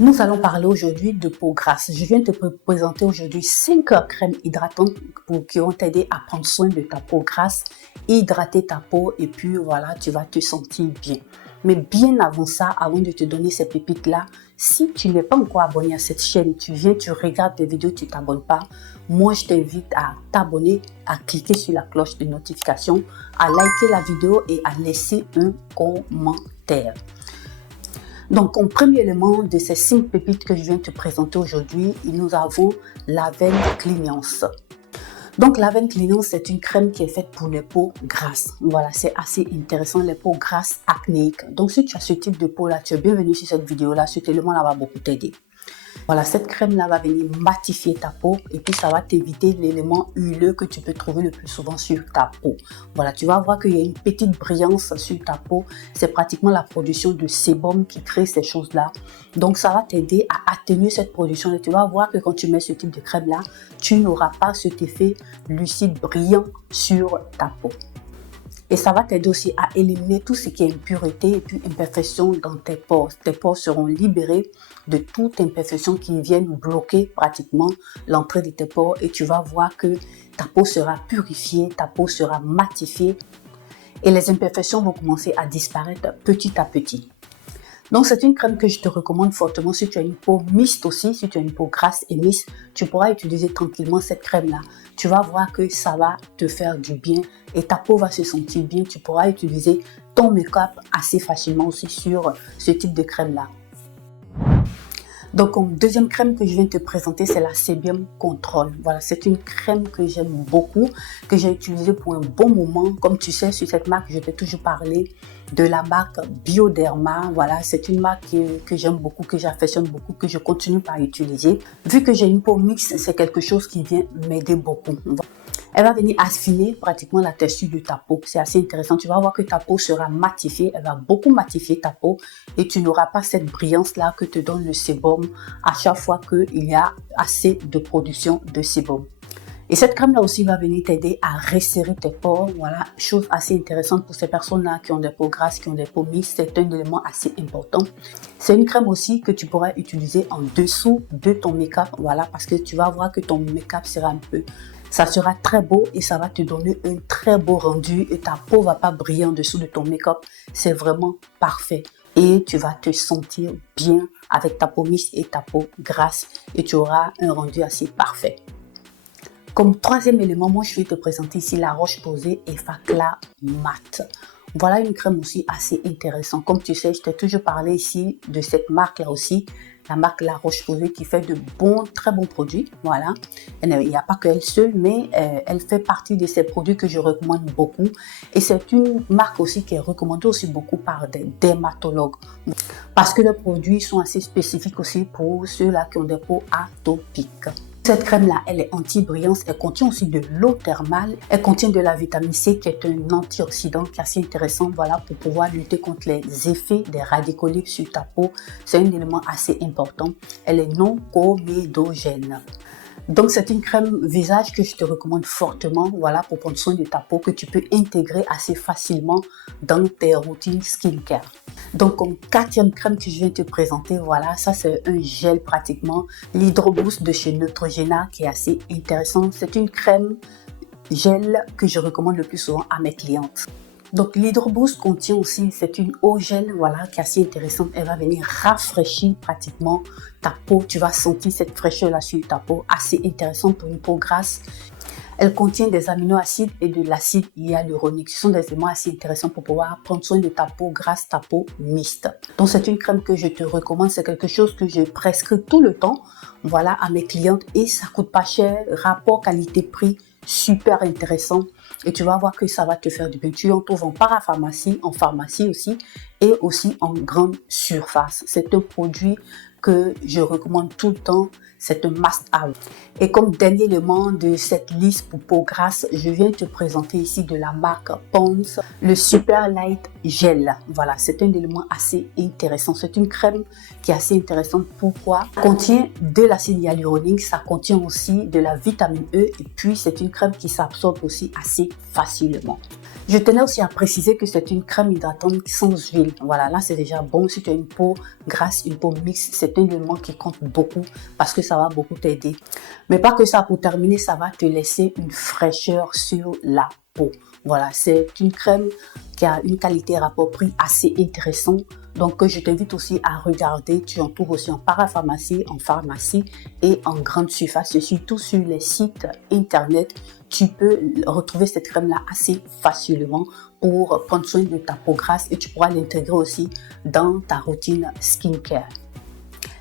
Nous allons parler aujourd'hui de peau grasse. Je viens de te présenter aujourd'hui 5 crèmes hydratantes qui vont t'aider à prendre soin de ta peau grasse, hydrater ta peau et puis voilà, tu vas te sentir bien. Mais bien avant ça, avant de te donner ces pépites-là, si tu n'es pas encore abonné à cette chaîne, tu regardes des vidéos, tu ne t'abonnes pas, moi je t'invite à t'abonner, à cliquer sur la cloche de notification, à liker la vidéo et à laisser un commentaire. Donc, comme premier élément de ces 5 pépites que je viens de te présenter aujourd'hui, nous avons la veine Cleanance. Donc, la veine Cleanance, c'est une crème qui est faite pour les peaux grasses. Voilà, c'est assez intéressant, les peaux grasses acnéiques. Donc, si tu as ce type de peau-là, tu es bienvenu sur cette vidéo-là. Cet élément-là va beaucoup t'aider. Voilà, cette crème-là va venir matifier ta peau et puis ça va t'éviter l'élément huileux que tu peux trouver le plus souvent sur ta peau. Voilà, tu vas voir qu'il y a une petite brillance sur ta peau. C'est pratiquement la production de sébum qui crée ces choses-là. Donc, ça va t'aider à atténuer cette production et tu vas voir que quand tu mets ce type de crème-là, tu n'auras pas cet effet lucide brillant sur ta peau. Et ça va t'aider aussi à éliminer tout ce qui est impureté et puis imperfection dans tes pores. Tes pores seront libérés de toute imperfection qui viennent bloquer pratiquement l'entrée de tes pores et tu vas voir que ta peau sera purifiée, ta peau sera matifiée et les imperfections vont commencer à disparaître petit à petit. Donc, c'est une crème que je te recommande fortement si tu as une peau mixte aussi, si tu as une peau grasse et mixte, tu pourras utiliser tranquillement cette crème-là. Tu vas voir que ça va te faire du bien et ta peau va se sentir bien. Tu pourras utiliser ton make-up assez facilement aussi sur ce type de crème-là. Donc, comme deuxième crème que je viens de te présenter, c'est la Sebium Control. Voilà, c'est une crème que j'aime beaucoup, que j'ai utilisée pour un bon moment. Comme tu sais, sur cette marque, je t'ai toujours parlé de la marque Bioderma. Voilà, c'est une marque que j'aime beaucoup, que j'affectionne beaucoup, que je continue par utiliser. Vu que j'ai une peau mixte, c'est quelque chose qui vient m'aider beaucoup. Elle va venir affiner pratiquement la texture de ta peau. C'est assez intéressant. Tu vas voir que ta peau sera matifiée. Elle va beaucoup matifier ta peau et tu n'auras pas cette brillance-là que te donne le sébum à chaque fois qu'il y a assez de production de sébum. Et cette crème-là aussi va venir t'aider à resserrer tes pores. Voilà, chose assez intéressante pour ces personnes-là qui ont des peaux grasses, qui ont des peaux mixtes. C'est un élément assez important. C'est une crème aussi que tu pourras utiliser en dessous de ton make-up. Voilà, parce que tu vas voir que ton make-up sera ça sera très beau et ça va te donner un très beau rendu et ta peau va pas briller en dessous de ton make-up. C'est vraiment parfait. Et tu vas te sentir bien avec ta peau mixte et ta peau grasse et tu auras un rendu assez parfait. Comme troisième élément, moi je vais te présenter ici la Roche-Posay Effaclar Matte. Voilà une crème aussi assez intéressante. Comme tu sais, je t'ai toujours parlé ici de cette marque-là aussi. La marque La Roche-Posay qui fait de très bons produits. Voilà. Il n'y a pas qu'elle seule, mais elle fait partie de ces produits que je recommande beaucoup. Et c'est une marque aussi qui est recommandée aussi beaucoup par des dermatologues. Parce que les produits sont assez spécifiques aussi pour ceux-là qui ont des peaux atopiques. Cette crème-là, elle est anti-brillance, elle contient aussi de l'eau thermale, elle contient de la vitamine C qui est un antioxydant qui est assez intéressant voilà, pour pouvoir lutter contre les effets des radicaux libres sur ta peau. C'est un élément assez important. Elle est non comédogène. Donc, c'est une crème visage que je te recommande fortement voilà, pour prendre soin de ta peau que tu peux intégrer assez facilement dans tes routines skincare. Donc, comme quatrième crème que je viens de te présenter, voilà, ça c'est un gel pratiquement, l'Hydro Boost de chez Neutrogena qui est assez intéressant. C'est une crème gel que je recommande le plus souvent à mes clientes. Donc, l'Hydro Boost contient aussi, c'est une eau gel, voilà, qui est assez intéressante. Elle va venir rafraîchir pratiquement ta peau. Tu vas sentir cette fraîcheur-là sur ta peau, assez intéressante pour une peau grasse. Elle contient des aminoacides et de l'acide hyaluronique. Ce sont des éléments assez intéressants pour pouvoir prendre soin de ta peau grasse, ta peau mixte. Donc, c'est une crème que je te recommande. C'est quelque chose que je prescris tout le temps, voilà, à mes clientes et ça coûte pas cher. Rapport qualité-prix, super intéressant. Et tu vas voir que ça va te faire du bien. Tu en trouves en parapharmacie, en pharmacie aussi et aussi en grande surface. C'est un produit que je recommande tout le temps. C'est un must-have. Et comme dernier élément de cette liste pour peau grasse, je viens te présenter ici de la marque Pond's le Super Light Gel. Voilà, c'est un élément assez intéressant. C'est une crème qui est assez intéressante. Pourquoi? Ça contient de l'acide hyaluronique, ça contient aussi de la vitamine E et puis c'est une crème qui s'absorbe aussi assez assez facilement. Je tenais aussi à préciser que c'est une crème hydratante sans huile. Voilà, là c'est déjà bon. Si tu as une peau grasse, une peau mixte, c'est un élément qui compte beaucoup parce que ça va beaucoup t'aider. Mais pas que ça, pour terminer, ça va te laisser une fraîcheur sur la peau. Voilà, c'est une crème qui a une qualité rapport-prix assez intéressant. Donc, je t'invite aussi à regarder. Tu en trouves aussi en parapharmacie, en pharmacie et en grande surface. Et surtout sur les sites internet, tu peux retrouver cette crème-là assez facilement pour prendre soin de ta peau grasse et tu pourras l'intégrer aussi dans ta routine skincare.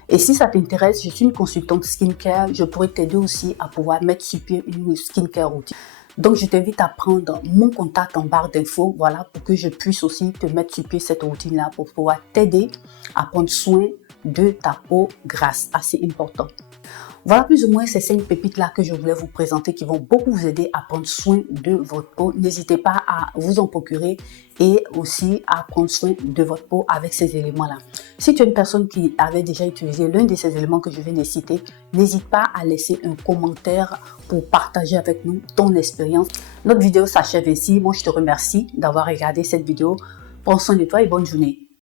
Et si ça t'intéresse, je suis une consultante skincare. Je pourrais t'aider aussi à pouvoir mettre sur pied une skincare routine. Donc, je t'invite à prendre mon contact en barre d'infos, voilà, pour que je puisse aussi te mettre sur pied cette routine-là pour pouvoir t'aider à prendre soin de ta peau grasse, assez important. Voilà plus ou moins ces 5 pépites-là que je voulais vous présenter qui vont beaucoup vous aider à prendre soin de votre peau. N'hésitez pas à vous en procurer et aussi à prendre soin de votre peau avec ces éléments-là. Si tu es une personne qui avait déjà utilisé l'un de ces éléments que je viens de citer, n'hésite pas à laisser un commentaire pour partager avec nous ton expérience. Notre vidéo s'achève ici. Moi, je te remercie d'avoir regardé cette vidéo. Prends soin de toi et bonne journée.